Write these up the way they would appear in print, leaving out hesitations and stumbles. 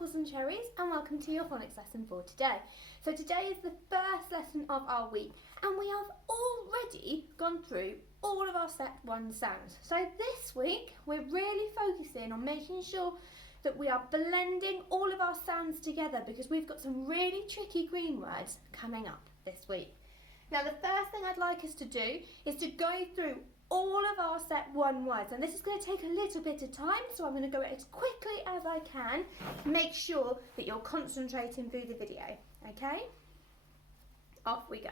apples and cherries, and welcome to your phonics lesson for today. So today is the first lesson of our week, and we have already gone through all of our step 1 sounds. So this week we're really focusing on making sure that we are blending all of our sounds together, because we've got some really tricky green words coming up this week. Now the first thing I'd like us to do is to go through all of our step 1 words, and this is going to take a little bit of time, so I'm going to go as quickly as I can. Make sure that you're concentrating through the video, okay? Off we go.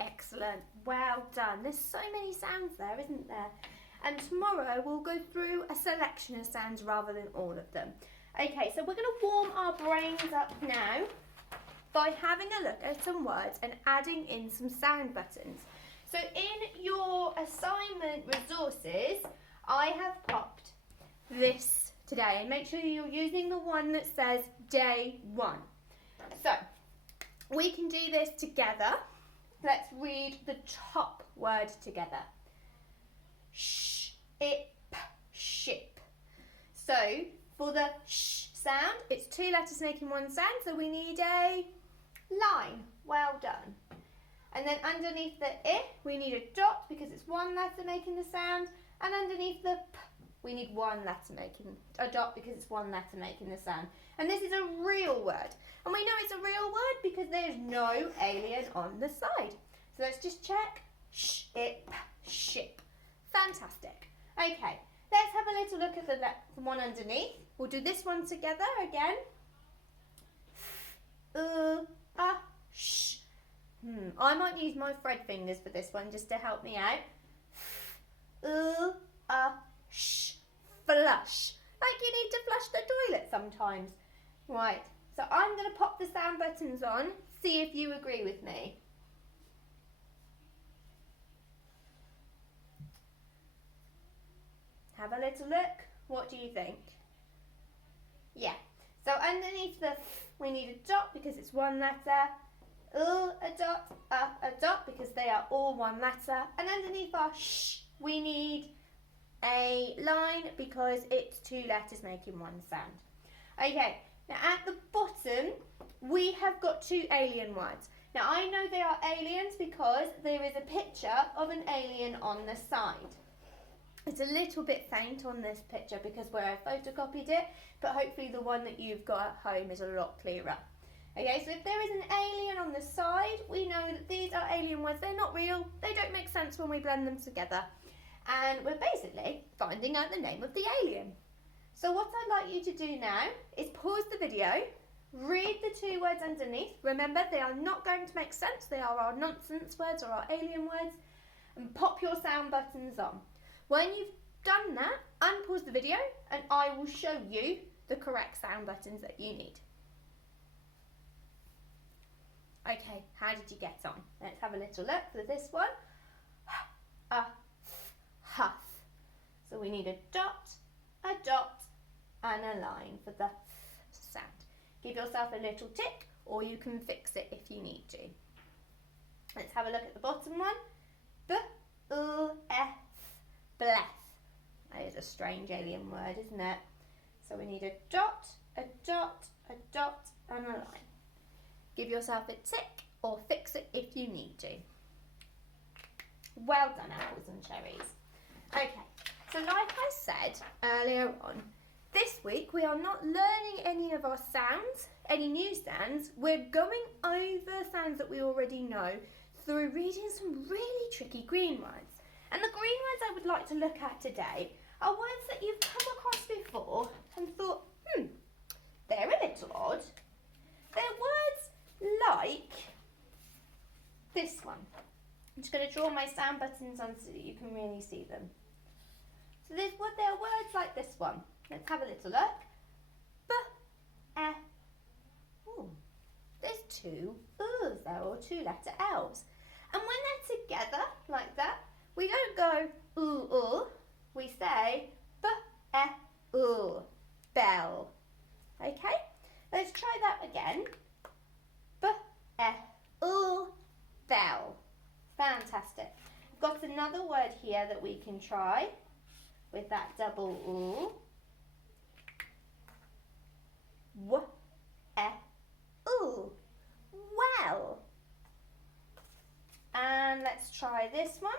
Excellent, well done. There's so many sounds there, isn't there? And tomorrow we'll go through a selection of sounds rather than all of them. Okay, so we're going to warm our brains up now by having a look at some words and adding in some sound buttons. So in your assignment resources, I have popped this today, and make sure you're using the one that says day 1. So we can do this together. Let's read the top word together. Ship, ship. So for the sh sound, it's 2 letters making 1 sound, so we need a line. Well done. And then underneath the I, we need a dot because it's 1 letter making the sound, and underneath the p, we need 1 letter making a dot because it's 1 letter making the sound. And this is a real word. And we know it's a real word because there's no alien on the side. So let's just check. Ship, ship. Fantastic. Okay, let's have a little look at the one underneath. We'll do this one together again. Sh. I might use my thread fingers for this one just to help me out. Sh. Flush. Like you need to flush the toilet sometimes. Right, so I'm going to pop the sound buttons on, see if you agree with me. Have a little look. What do you think? Yeah, so underneath the we need a dot because it's 1 letter. A dot because they are all 1 letter. And underneath our sh, we need a line because it's 2 letters making 1 sound. Okay, now at the bottom we have got 2 alien words. Now I know they are aliens because there is a picture of an alien on the side. It's a little bit faint on this picture because where I photocopied it, but hopefully the one that you've got at home is a lot clearer. Okay, so if there is an alien on the side, we know that these are alien words. They're not real, they don't make sense when we blend them together. And we're basically finding out the name of the alien. So what I'd like you to do now is pause the video, read the 2 words underneath. Remember, they are not going to make sense. They are our nonsense words or our alien words. And pop your sound buttons on. When you've done that, unpause the video and I will show you the correct sound buttons that you need. Okay, how did you get on? Let's have a little look for this one. Huff. So we need a dot, and a line for the sound. Give yourself a little tick, or you can fix it if you need to. Let's have a look at the bottom one. B-U-F, bless. That is a strange alien word, isn't it? So we need a dot, and a line. Give yourself a tick, or fix it if you need to. Well done, apples and cherries. Okay, so like I said earlier on, this week we are not learning any of our sounds, any new sounds. We're going over sounds that we already know through reading some really tricky green words. And the green words I would like to look at today are words that you've come across before and thought, they're a little odd. They're words like this one. I'm just going to draw my sound buttons on so that you can really see them. So there are words like this one. Let's have a little look. eh. Ooh, there's two U's there, or two letter L's. And when they're together like that, we don't go ooh, we say b-e-oo, bell. Okay, let's try that again. B-e-oo, bell. Fantastic. I've got another word here that we can try with that double oo. W-e-oo, well. And let's try this one.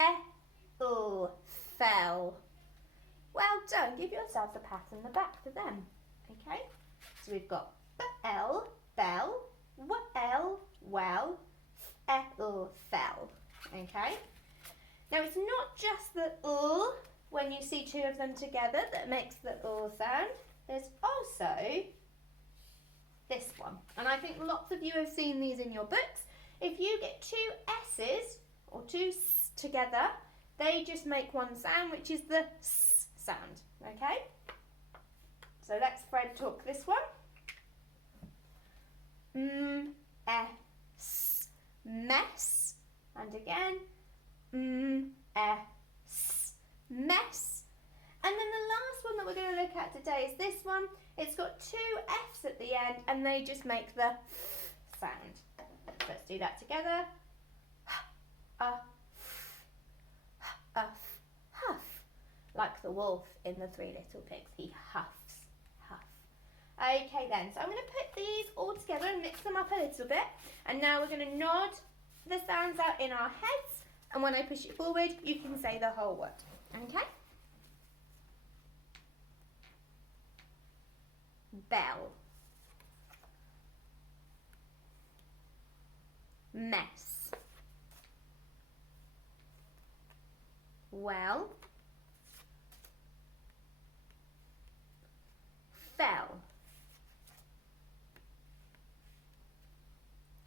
F-e-oo, fell. Well done. Give yourself a pat on the back for them. Okay? So we've got b-l, bell, w-l, well, f-e-oo, fell. Okay? Now it's not just the oo when you see two of them together that makes the oo sound. There's also this one. And I think lots of you have seen these in your books. If you get two S's or two S together, they just make one sound, which is the S sound. Okay? So let's Fred talk this one. M-e-s, mess. And again, m-e-s, mess. And then the last one that we're going to look at today is this one. It's got two F's at the end and they just make the sound. Let's do that together. Huff. Like the wolf in the Three Little Pigs. He huffs, huff. Okay then, so I'm going to put these all together and mix them up a little bit. And now we're going to nod the sounds out in our heads. And when I push it forward, you can say the whole word. Okay? Bell, mess, well, fell,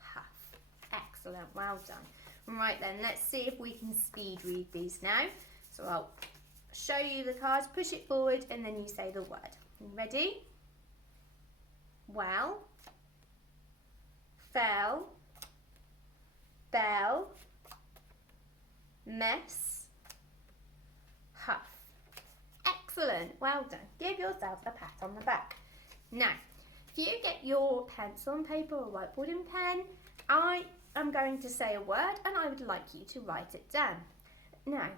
huff. Excellent, well done. Right then, let's see if we can speed read these now. So I'll show you the cards, push it forward, and then you say the word. Ready? Well, fell, bell, mess, huff. Excellent, well done. Give yourself a pat on the back. Now, if you get your pencil and paper or whiteboard and pen, I am going to say a word and I would like you to write it down. Now,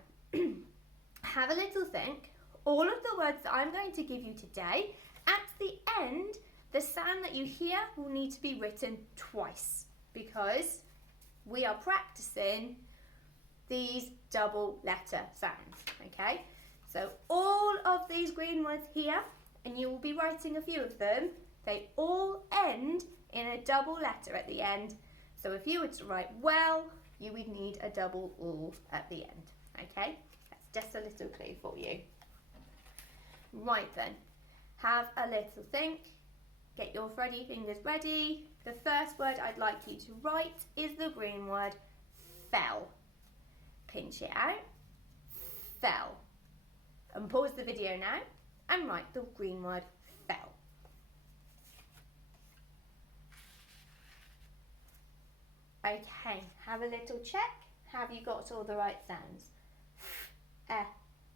have a little think. All of the words that I'm going to give you today, at the end, the sound that you hear will need to be written twice because we are practicing these double letter sounds, okay? So all of these green words here, and you will be writing a few of them, they all end in a double letter at the end. So if you were to write well, you would need a double oo at the end, okay? That's just a little clue for you. Right then, have a little think. Get your Freddy fingers ready. The first word I'd like you to write is the green word fell. Pinch it out, fell. And pause the video now and write the green word fell. Okay, have a little check. Have you got all the right sounds?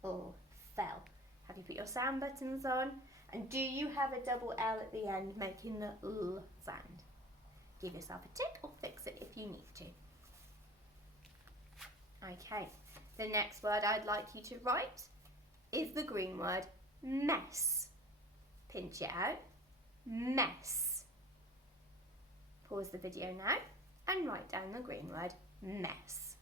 Or fell. Have you put your sound buttons on? And do you have a double L at the end making the sound? Give yourself a tick or fix it if you need to. Okay, the next word I'd like you to write is the green word mess. Pinch it out, mess. Pause the video now and write down the green word mess.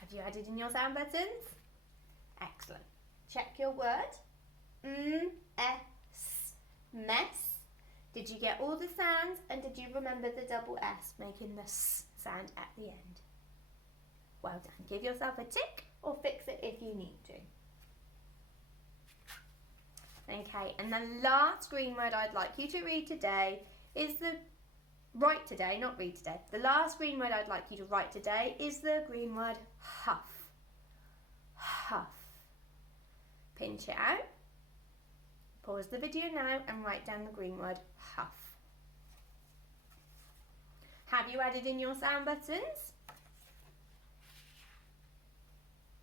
Have you added in your sound buttons? Excellent. Check your word. Mess. Did you get all the sounds and did you remember the double S making the S sound at the end? Well done. Give yourself a tick or fix it if you need to. Okay, and the last green word I'd like you to read today is the write today, not read today. The last green word I'd like you to write today is the green word huff. Huff. Pinch it out. Pause the video now and write down the green word huff. Have you added in your sound buttons?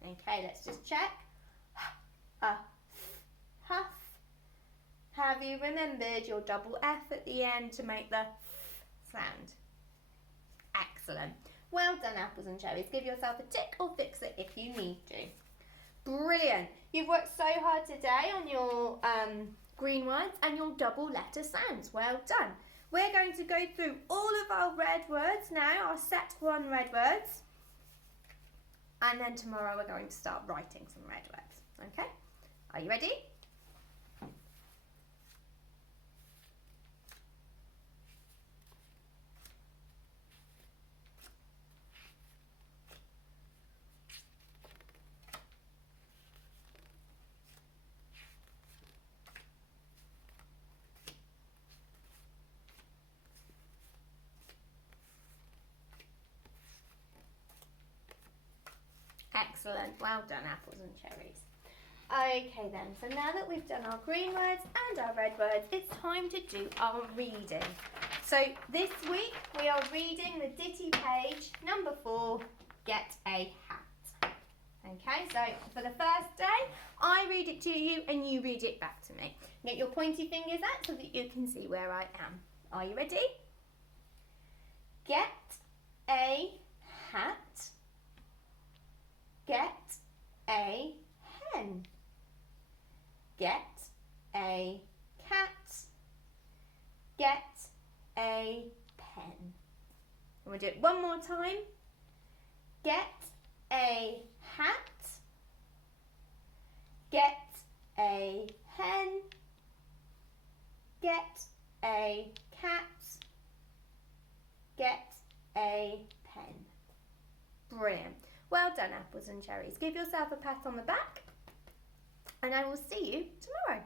Okay, let's just check. Huff. Have you remembered your double F at the end to make the sound? Excellent. Well done, apples and cherries. Give yourself a tick or fix it if you need to. Brilliant. You've worked so hard today on your green words and your double letter sounds. Well done. We're going to go through all of our red words now, our set 1 red words. And then tomorrow we're going to start writing some red words. Okay? Are you ready? Excellent. Well done, apples and cherries. Okay then, so now that we've done our green words and our red words, it's time to do our reading. So this week we are reading the ditty page number 4, Get a Hat. Okay, so for the first day, I read it to you and you read it back to me. Get your pointy fingers out so that you can see where I am. Are you ready? Get a hat. Get a hen. Get a cat. Get a pen. We'll do it one more time. Get a hat. Get a hen. Get a cat. Get a pen. Brilliant. Well done, apples and cherries. Give yourself a pat on the back, and I will see you tomorrow.